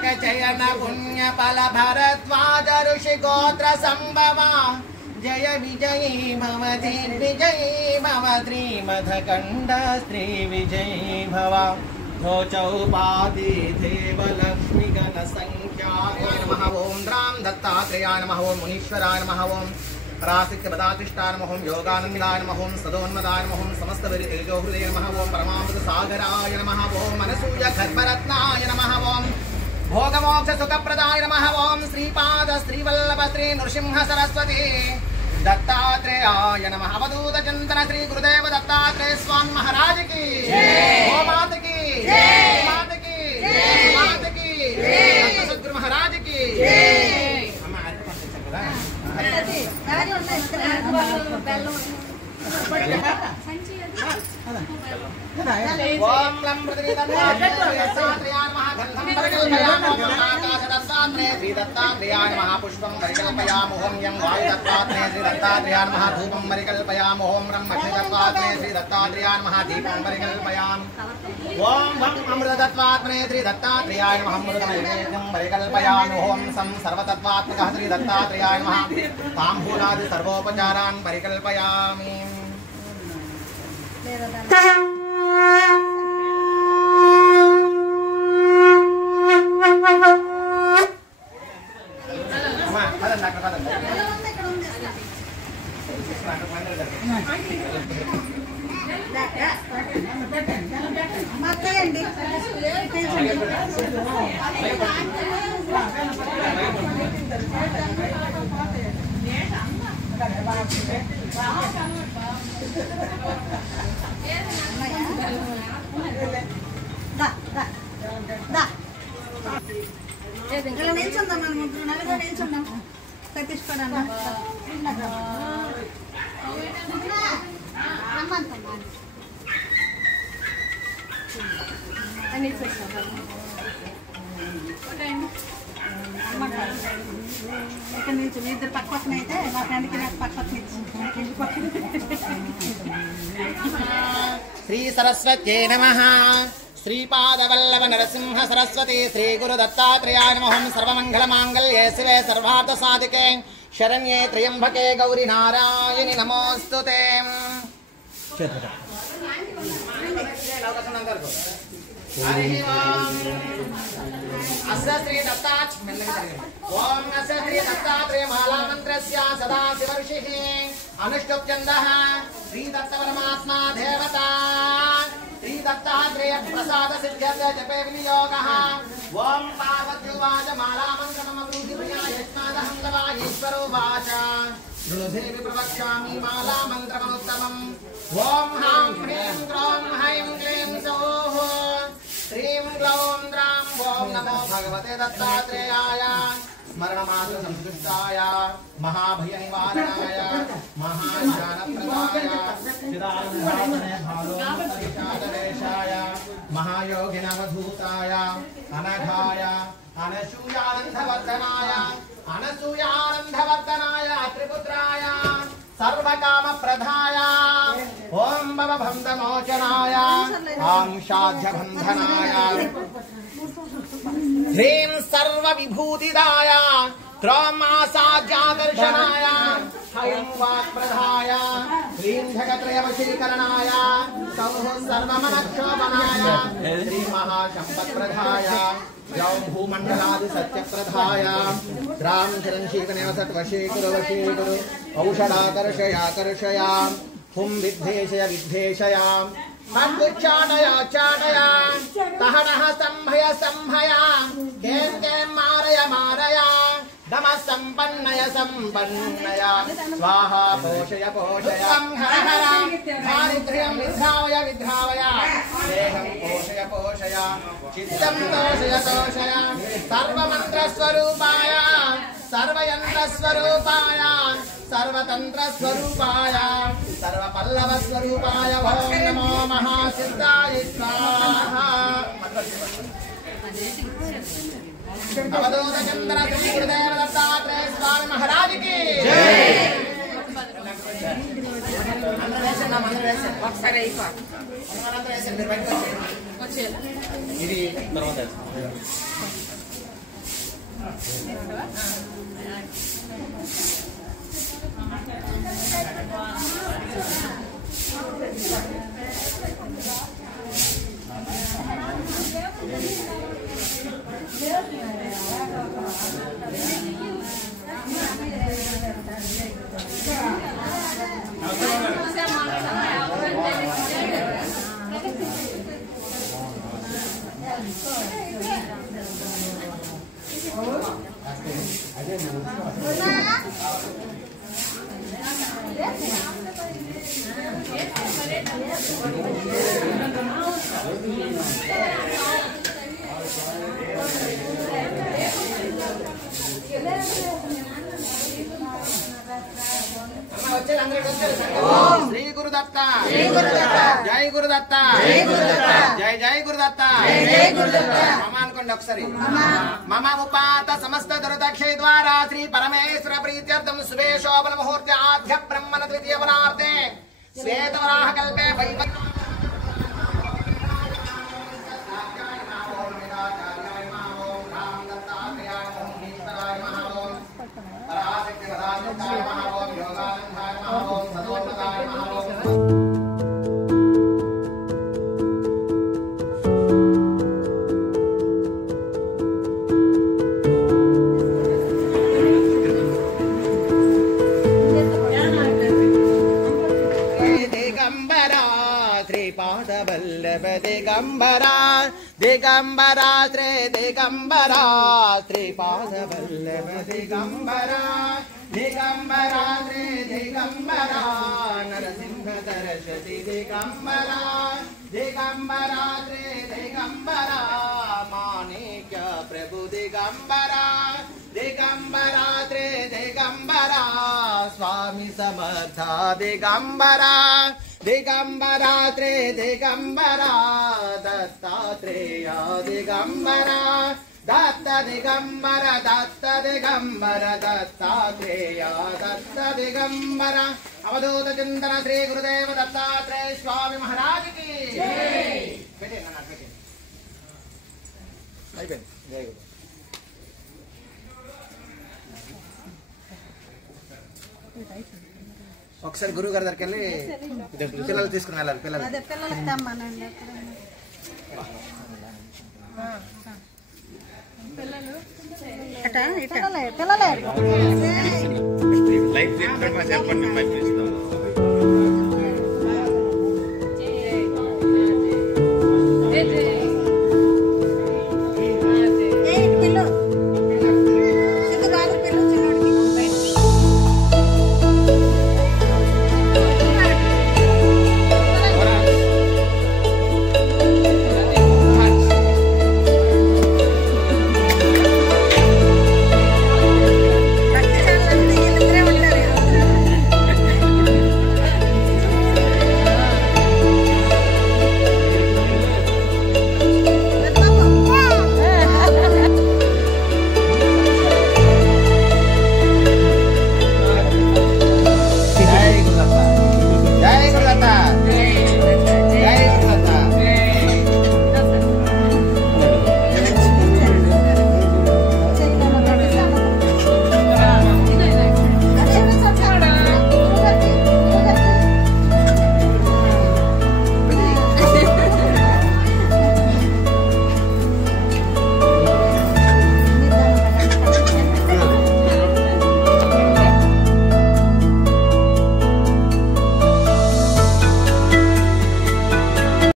चयन पुण्य फल भरद्वाज ऋषि गोत्र संभवा जय विजयी भव दिग्विजयी भव श्रीमधकण्ड श्री विजयी भव चौपादी देवलक्ष्मी गण संख्याय नमः ओं राम दत्तात्रेयाय नमः ओं मुनीश्वराय नमः ओं पराशक्ति पदातिष्ठाय नमः ओं योगानन्दाय नमः ओं सदोन्मदाय नमः ओं समस्त तेजो हृदय नमः ओं परमामृत सागराय नमः ओं मनसूय गर्भरत्नाय नमः ओं भोगमोक्ष सुखप्रदाय नमः ओं श्रीपाद श्रीवल्लभ श्री नृसिंह सरस्वती दत्तात्रेयाय नमः अवधूत चिंतन श्री गुरुदेव दत्तात्रेय स्वामी महाराज की जय माता की जय माता की जय माता की जय सद्गुरु महाराज की जय ओम लम दत्तात्रेयाय नमः गंधं परिकल्पयामः आकाश दत्तात्रेय श्री दत्तात्रेयाय नमः पुष्पं परिकल्पयामः ओम यं वायु दत्तात्रेय श्री दत्तात्रेयाय नमः धूपं परिकल्पयामः ओम ब्रह्मक्षि दत्तात्रेय श्री दत्तात्रेयाय नमः दीपं परिकल्पयामः ओम भं अमृत दत्तात्रेय श्री दत्तात्रेयाय नमः अमृतमयं परिकल्पयामः ओम सं सर्वतत्त्वात्मकः श्री दत्तात्रेयाय नमः ताम्बूलादि सर्वोपचारान् परिकल्पयामि श्री सरस्वत्यै नमः श्रीपादवल्लभ नरसिंह सरस्वती श्री गुरु दत्तात्रेयाय नमः सर्वमंगलमांगल्ये शिवे सर्वार्थसाधिके शरण्ये त्र्यंबके गौरी नारायणि नमोस्तुते। श्री दत्तात्रेय माला मंत्रस्य सदा शिवर्षिः अनुष्टुप् छन्दः श्री दत्त परमात्मा देवता श्री दत्तात्रेय प्रसाद सिद्ध्यस्य जपे विनियोगः ओम पार्वत्युवाच माला मंत्रमम ब्रूहि प्रिया यस्मादहं तवा ईश्वरो वाच ऋषिभिः प्रवक्ष्यामि माला मंत्रमनुत्तमम् ओम हां ह्रीं क्रों हैं क्लीं सौः श्रीं ग्लौं द्रां ओम नमो भगवते दत्तात्रेयाय स्मरणमात्र संतुष्टाय महाभयनिवारणाय महाज्ञानप्रदाय चिदानन्दविशालदेशाय महायोगिनवधूताय अनघाय अनसूयानन्दवर्धनाय त्रिपुत्राय सर्वकामप्रदाय ओम भवबन्धमोचनाय आं शाध्यबन्धनाय ह्रीं सर्वविभूतिदाय त्रौमासाद्याकर्षणाय हयं वाक्प्रदाय ह्रीं जगत्रयवशीकरणाय सौः सर्वमनक्षोभनाय श्री महासम्पत्प्रदाय जौ भूमण्डलादि सत्यप्रदाय राम चिरञ्जीवनिवसत्वशीकुरु औषधाकर्षयाकर्षय हुं विद्वेषय विद्वेषय चाटय तहनः संभय कें कें मारय नमः संपन्नय स्वाहा पोषय हर हर दारिद्र्यं विद्रावय देहं पोषय चित्तं तोषय सर्वमन्त्रस्वरूपाय सर्वयन्त्रस्वरूपाय सर्वतन्त्रस्वरूपाय सर्वपल्लवस्वरूपाय ओम नमो महासिद्धाय स्वाहा। अवधूत चंद्र श्री गुरुदेव दत्तात्रेय स्वामी महाराज की जय। ఇది తర్వాత श्री गुरुदत्त जय गुरुदत्त जय जय गुरुदत्त मम अनुकोंడి ఒకసారి मम उपात समस्त दुर्दक्षे द्वारा श्री परमेश्वर प्रीत्यर्थम शुभे शोभन मुहूर्ते आद्य ब्रह्मण द्वितीय वरार्ते श्वेतवराह कल्पे वैवक्त श्रीपादवल्लभ दिगंबरा दिगंबरा श्री दिगंबरा श्रीपादवल्लभ दिगंबरा दिगंबरा श्री दिगंबरा नरसिंह दर्शति दिगंबरा दिगंबरा श्री दिगंबरा माणिक्य प्रभु दिगंबरा दिगंबरा श्री दिगंबरा स्वामी समर्था दिगंबरा दिगंबरा त्रे दिगंबरा दत्तात्रेय दिगंबरा दत्त दिगंबर दत्त दिगंबर दत्तात्रेय दत्त दिगंबर अवधूत चिंतन श्री गुरुदेव दत्तात्रेय स्वामी महाराज की जय। जय गुरु। ఒకసారి గురువు గారి దగ్గరికి వెళ్ళి పిల్లలు తీసుకుని వెళ్ళాలి. పిల్లలు పిల్లలు